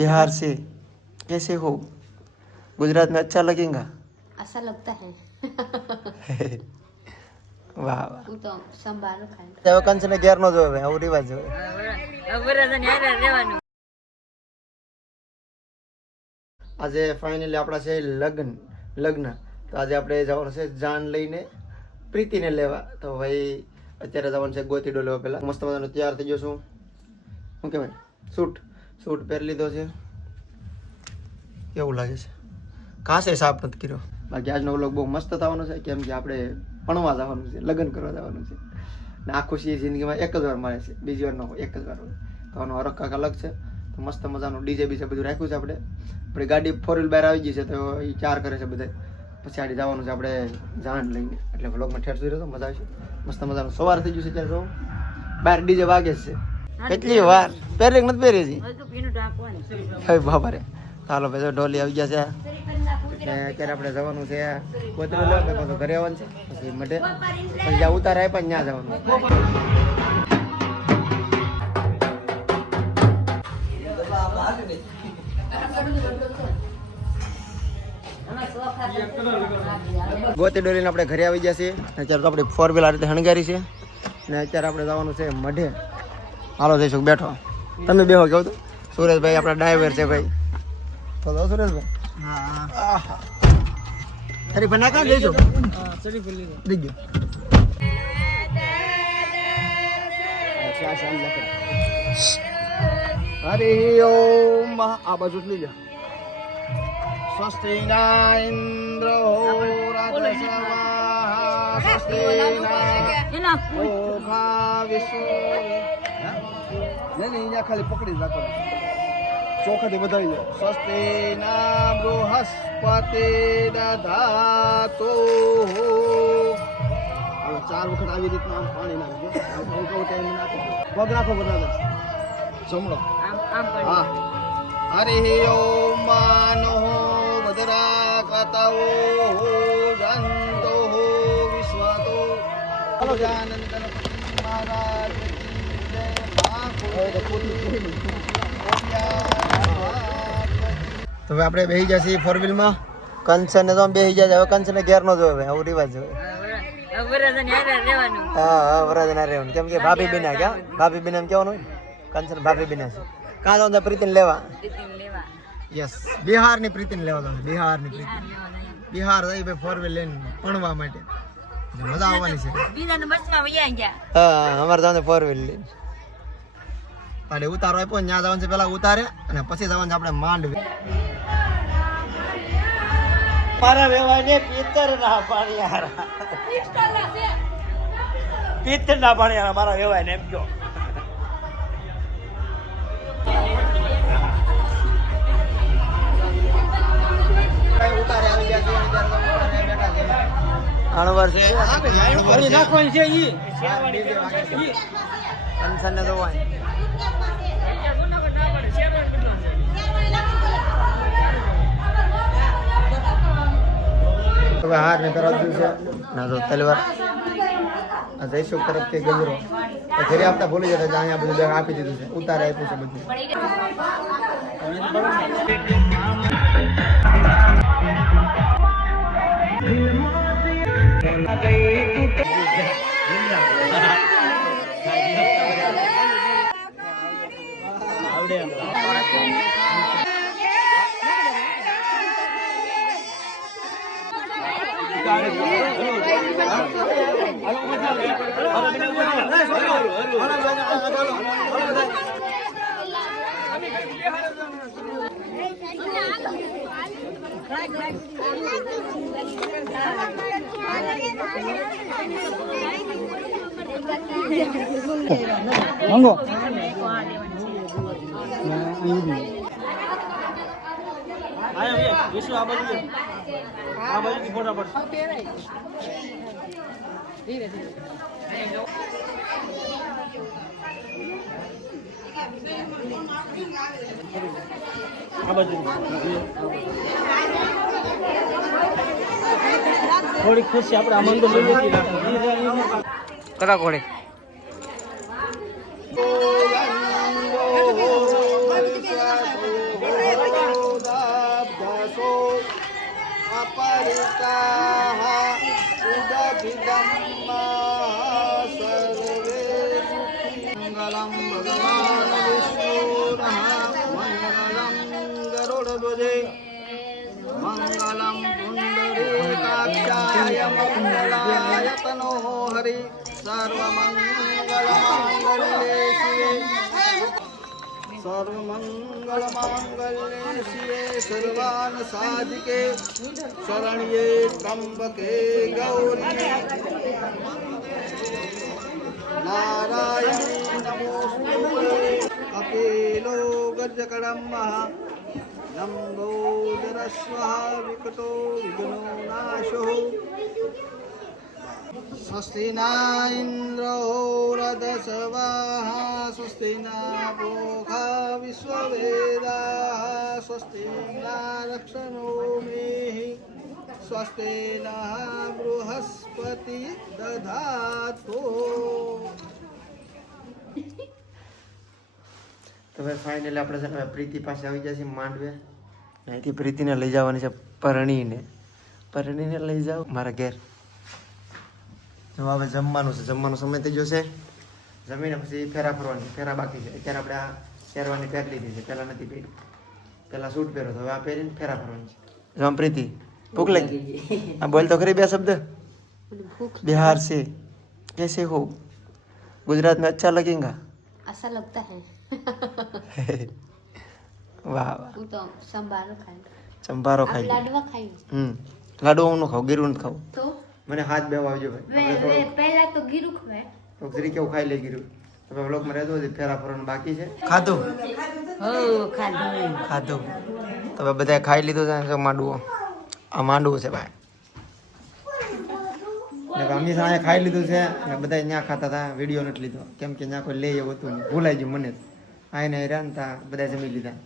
बिहार से कैसे हो? गुजरात में अच्छा लगेगा? ऐसा लगता है वाह वाह હું તો સંભાળો ખાઈ હવે કંચને ઘેર નો જોવે આવું રિવાજ જોવે આજે ફાઇનલી આપણા છે લગ્ન તો આજે આપણે જવાનું છે જાન લઈને પ્રીતિને લેવા તો ભાઈ અત્યારે જવાનું છે ગોતીડો લેવા પહેલા મસ્ત મજાનો તૈયાર થઈ ગયો છું શું કહેવાય સૂટ પહેરી લીધો છે કેવું લાગે છે કાસે સાફ નથી કર્યો બાકી આજનો વ્લોગ બહુ મસ્ત થવાનો છે કેમ કે આપણે ભણવા જવાનું છે લગ્ન કરવા જવાનું છે ને આખું છે જિંદગીમાં એક જ વાર મળે છે બીજી વાર ન હોય એક જ વાર હોય તો આનો હરખ કાંક અલગ છે તો મસ્ત મજાનું ડીજે બીજે બધું રાખ્યું છે આપણી ગાડી 4 વ્હીલ બહાર આવી ગઈ છે તો એ 4 કરે છે બધા પછી આડી જવાનું છે આપણે જાન લઈને એટલે વ્લોગમાં ઠેર જોઈ રહ્યો મજા આવશે મસ્ત મજાનું સવાર થઈ ગયું છે ત્યારે જો બહાર ડીજે વાગે છે કેટલી વાર પહેરી નથી પહેરી છે હવે બાપા રે ચાલો ભાઈ ઢોલી આવી ગયા છે એટલે અત્યારે આપણે જવાનું છે ગોતરું લેવા પછી ઘરે આવવાનું છે પછી મઢે પછી જ્યાં ઉતાર આવે પણ ત્યાં જવાનું ગોતી ડોલીને આપણે ઘરે આવી ગયા છીએ અત્યારે તો આપણે 4 વ્હીલ આ રીતે હણગારી છે ને અત્યારે આપણે જવાનું છે મઢે હાલો જઈશું બેઠો તમે બેહો કેવું તું સુરેશભાઈ આપણા ડ્રાઈવર છે ભાઈ તો સુરેશભાઈ હા અરે બના કાં જઈશું દીક ગયો હરિ ઓમ આ બાજુ લઈ જા સ્વસ્તિ ના ઇન્દ્રો રાજસવાહ સ્વસ્તિ ના ઓખા વિશ્વ નહીં ખાલી પકડી રાખો ચોખાથી વધારી લો સ્વસ્તિ ના બૃહસ્પતિ દધાતો હવે 4 વખત આવી રીતના આમ પાણી નાખજો પગ રાખો બધા જમણો હા હરિ ઓમ માનો વદરા કતાઓ ગંતો વિશ્વતો હલો જાનંદ મહારાજ તો હવે આપણે બેસી જશે 4 વ્હીલમાં કંચન તો બેસી જાય હવે કંચને ઘેર નો જોવે આવું રિવાજ જોવે હા વરાજન રહેવાનું કેમ કે ભાભી બિના ક્યાં ભાભી બિના એમ કેવાનું કંચન ભાભી બિના છે કાં જાવ પ્રીતિને લેવા યસ બિહારની પ્રીતિને લેવા જાવ બિહારની પ્રીતિ બિહાર જઈ ભાઈ 4 વ્હીલ લઈને ભણવા માટે મજા આવવાની છે હા અમારે જાવ 4 વ્હીલ લઈને અને ઉતારો આપ્યો ત્યાં જવાનું છે પેલા ઉતારે અને પછી જવાનું છે આપણે માંડવી મારા વેવાય ને પિત્તર ના પાણી પિત્તર ના પાણી મારા વેવાય ને એમ કયો ઉતારે આવી ગયા છે નાખવાની છે ઈ કંસન ને જોવાય હવે હાર ને તરફ છે ના તો તલવાર આ જયસુખ તરફથી ગજરો ઘરે આપતા ભૂલી જતા અહીંયા બધું આપી દીધું છે ઉતારે આપ્યું છે બધું મંગો વિશ્વ આ બાજુ ફોટા પડશે ધીરે ધીરે આ બાજુ થોડી ખુશી આપણે આમંદ લઈ લેતી કરા કોડે મંગલમ ભગવાન વિષ્ણુઃ મંગલમ ગરુડધ્વજે મંગલમ પુંડરીકાક્ષાય મંગલાય તનો હરિ સર્વમંગલમાંગલ્યે શિવે સર્વમંગલમાંગલ્યે શિવે સર્વાન સાધિકે શરણ્યે ત્રંબકે ગૌરી નારાયણી નમોસ્તુતે અકેલો ગજકડમ્મઃ લંબોદર સ્વાહા વિકટો વિઘ્નો નાશો સ્વસ્તિ ના ઇન્દ્રો રદસવાહા સ્વસ્તિ ના પૂષા વિશ્વવેદાઃ સ્વસ્તિ ના રક્ષણો મેહિ સ્વસ્તિ નઃ બૃહસ્પતિ દધાતુ. તો ભાઈ ફાઇનલી આપણે છે ને પ્રીતિ પાસે આવી જાય છે માંડવે. અહીંથી પ્રીતિને લઈ જવાની છે પરણીને લઈ જાઓ મારા ઘેર. જો હવે જમવાનું છે, જમવાનો સમય થઈ ગયો છે. જમીને પછી ફેરા ફરવાની, ફેરા બાકી છે. અત્યારે આપણે આ શેરવાની પહેરી લીધી છે, પહેલાં નથી પહેરી. પહેલાં સૂટ પહેરો તો હવે આ પહેરીને ફેરા ફરવાની છે. જો આમ પ્રીતિ ભૂખ લગી? આ બોલ તો ખરી બે શબ્દ. बिहार से कैसे हो? गुजरात में अच्छा लगेगा? ऐसा लगता है. वाह वाह. હું તો સંભારો ખાઈ. ચંપારો ખાઈ. લાડવા ખાઈ. લાડુ હું ન ખાઉં, ગીરું નથી ખાવું. તો મને હાથ બેવા આવજો ભાઈ. પહેલા તો ગીરું ખવાય. તો જરી કેવું ખાઈ લે ગીરું. તમે બ્લોકમાં રહેતો હોય ફેરા ફરવાનું બાકી છે. ખાધું? ખાધું. તમે બધા ખાઈ લીધું છે માંડવું. આ માંડવું છે ભાઈ. અમે અહીંયા ખાઈ લીધું છે અને બધા ત્યાં ખાતા હતા. વિડીયો નથી લીધો કેમ કે ત્યાં કોઈ લે એવું હતું નહીં, ભૂલાઈ ગયું મને. આઈને રહ્યા બધા જમી લીધા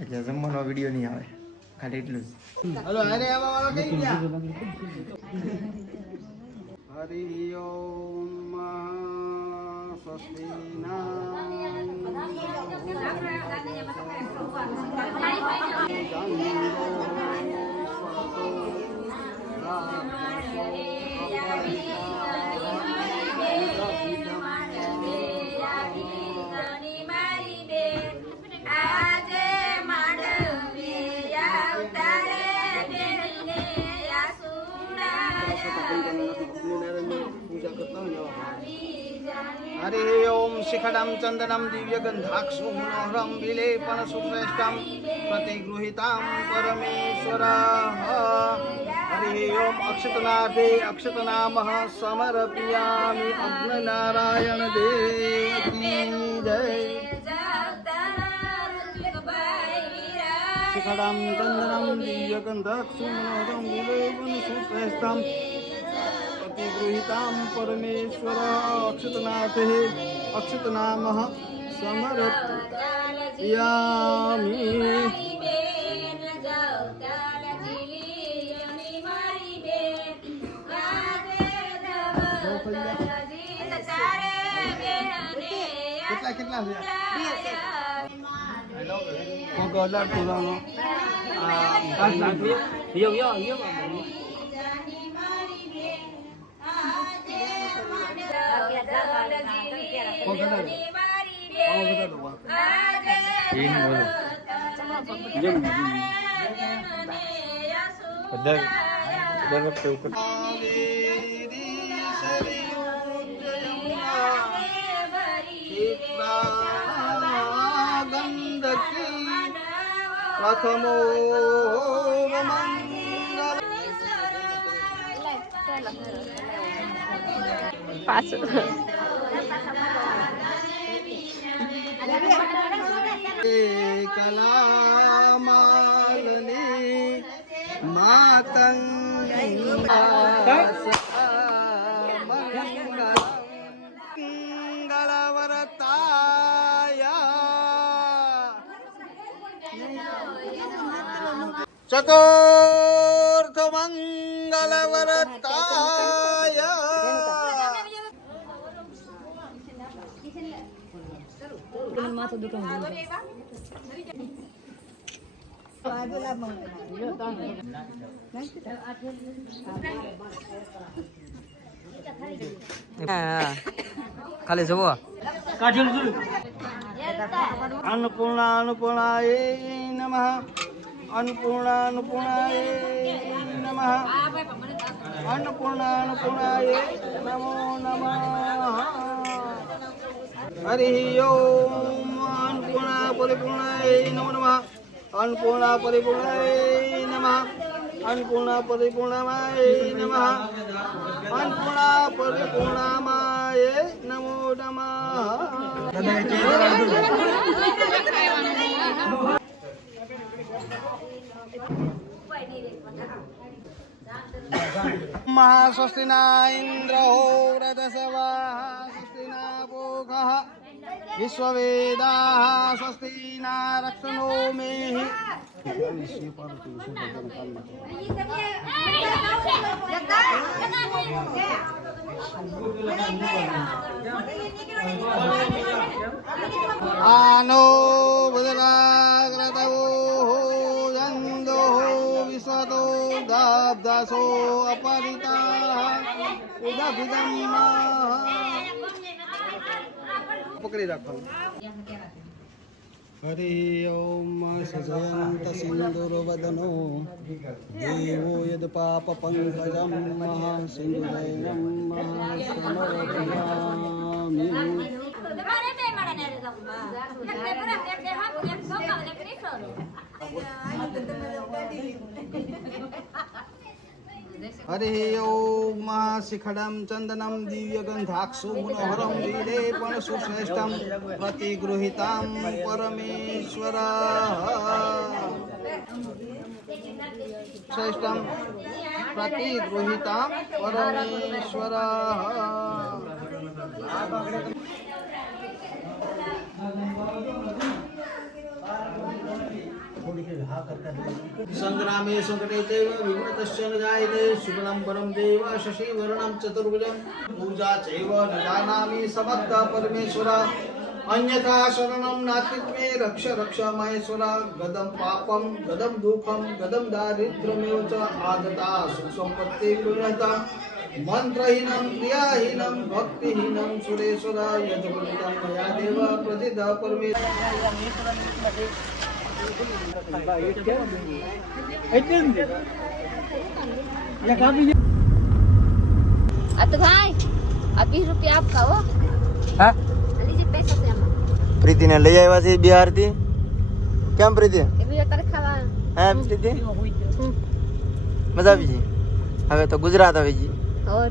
એટલે જમવાનો વિડીયો નહીં આવે, ખાલી એટલું જ. હલો અરે આવા વાળો કઈ ગયા? હરિ ઓમ સ્વસ્તિ हरि ओम शिखडम चंदनम दिव्य गंधाक्षुमोहरम विलेपन सुश्रेष्ठम प्रतिगृहीताम परमेश्वर. हरि ओम अक्षतनाथे अक्षतनामः समर्पयामि अग्निनारायण देव की जय. शिखडम चंदनम दिव्य गंधाक्षुमोहरम विलेपन सुश्रेष्ठम गृहीतां परमेश्वर अक्षतनाथे अक्षतनामः समर्पयामि. કેટલા પ્રથમો પાછું કલામાલની માતંગ ચતુર્થ મંગલ વરતાય. ખાલી જુઓ અન્નપૂર્ણા અન્નપૂર્ણાય નમઃ અન્નપૂર્ણા અન્નપૂર્ણાય નમઃ અન્નપૂર્ણા અન્નપૂર્ણાય નમો નમઃ હરિ ઓમ અન્નપૂર્ણા પરિપૂર્ણાય નમો નમઃ અન્નપૂર્ણા પરિપૂર્ણાય નમઃ અન્નપૂર્ણા પરિપૂર્ણાય નમઃ અન્નપૂર્ણા પરિપૂર્ણાય નમો નમઃ સ્વસ્તિ ના ઇન્દ્રો વ્રતસવા સ્વસ્તિ ના પૂષઃ વિશ્વવેદાઃ સ્વસ્તિ ના રક્ષણો મેહિ આનો બદલાગ્રતવો યંદો વિશ્વતો દાબ્દાસો અપરિતા ઉદભિદમ પકડી રાખવાનું. હરિ ઓમ સજયંત સિંદુરવદનો દેવો યદ પાપ પંકજમ સિંદુરૈરમ સમર્પયામિ. હરિ ઓમ શિખડમ ચંદનમ દિવ્યગંધાક્ષુ મનોહરમ વિલેપન સુશ્રેષ્ઠમ પ્રતિગૃહિતામ પરમેશ્વર શ્રેષ્ઠમ પ્રતિગૃહિતામ પરમેશ્વર. સંગ્રામે સંકટે ચૈવ વિઘ્નતસ્ય ન જાયતે શુક્લં પરમ દેવ શશિવર્ણં ચતુર્ભુજં પૂજા ચૈવ ન જાનામિ સમક્ત પરમેશ્વર અન્યથા શરણં નાસ્તિત્વે રક્ષ રક્ષ મહેશ્વર ગદમ પાપમ ગદમ દુઃખમ ગદમ દારિદ્ર્યમેવ ચ આદતા સુખ સંપત્તિ ગૃહતા મંત્રહીનમ ક્રિયાહીનમ ભક્તિહીનમ સુરેશ્વર યજ્ઞિતમ મયા દેવ પ્રસિદ્ધ પરમેશ્વર. तो भाई अब 20 रुपया आपका हो. હા लीजिए पैसा से हम પ્રીતિને લઈ આવ્યા છે બિહાર થી. કેમ પ્રીતિ? ये भी कर खावा. હે પ્રીતિ મજા આવી ગઈ? હવે તો ગુજરાત આવી ગઈ. और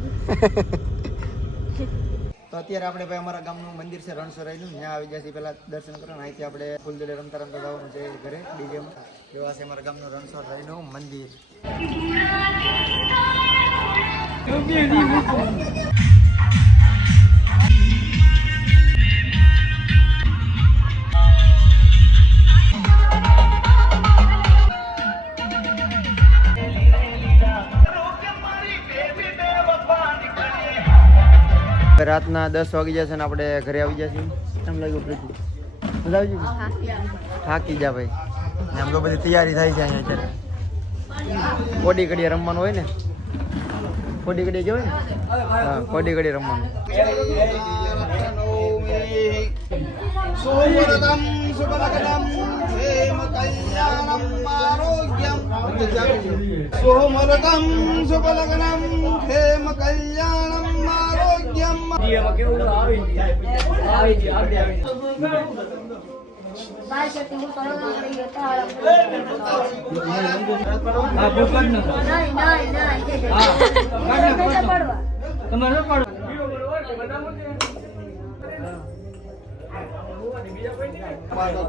તો અત્યારે આપણે ભાઈ અમારા ગામનું મંદિર છે રણસરાયનું, ત્યાં આવી ગયા છીએ. પહેલા દર્શન કરો ને અહીંથી આપણે ફૂલદલે રમતા રમતા જવાનું છે ઘરે ડીજેમાં. એવા છે અમારા ગામનું રણસરાયનું મંદિર. રાતના 10 વાગી જશે ને આપણે ઘરે આવી જશે. કેમ લાગ્યું પ્રીતિ? મજા આવી ગઈ? થાકી જા ભાઈ. આમ તો બધી તૈયારી થાય છે અહીંયા અત્યારે. કોડી કડીએ રમવાનું હોય ને, કોડી કડીએ કહેવાય ને, હા કોડી કડીએ રમવાનું. સોમરદમ સુબલકદમ હેમ કલ્યાણમ આરોગ્યમ. સોમરદમ સુબલકદમ હેમ કલ્યાણમ આરોગ્યમ.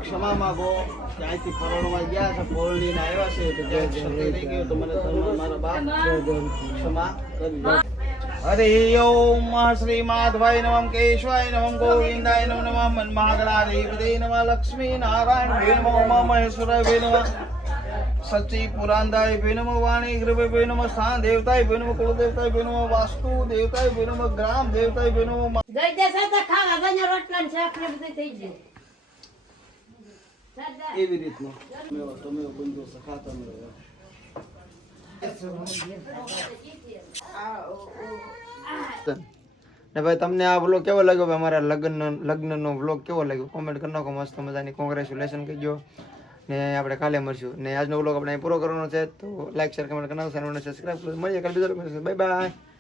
ક્ષમા માંગો. ત્યાંથી પરોણમાં ગયા છે, પોરડીને આવ્યા છે તો ત્યાં ક્ષત્રિય થઈ ગયો તો મને મારા બાપ ક્ષમા કરી. હરિ ઓમ શ્રી માધવાય નમઃ કેશવાય નમઃ ગોવિંદાય નમઃ મહાગણાધિપતે નમઃ લક્ષ્મી નારાયણ ભે નમઃ ઉમા મહેશ્વરાય ભે નમઃ સચી પુરાંદાય ભે નમઃ વાણી ગૃભે ભે નમઃ સ્થાન દેવતાય ભે નમઃ કુળ દેવતાય ભે નમઃ વાસ્તુ દેવતાય ભે નમઃ ગ્રામ દેવતાય ભે નમઃ. ગઈ દેશે તો ખાવા બને રોટલા ને શાક ને બધું થઈ જાય. એવી રીતનું તમે બંધો સખાતા મળે. આ ને ભાઈ તમને આ વ્લોગ કેવો લાગ્યો ભાઈ અમારા લગ્નનો વ્લોગ કેવો લાગ્યો કોમેન્ટ કરી નાખો મસ્ત મજાની કોંગ્રેચ્યુલેશન કહેજો ને આપણે કાલે મળશું ને આજનો વ્લોગ આપણે અહીં પૂરો કરવાનો છે તો લાઈક શેર કમેન્ટ કરી નાખો સબસ્ક્રાઈબ કરો મળીએ કાલે બીજો બાય બાય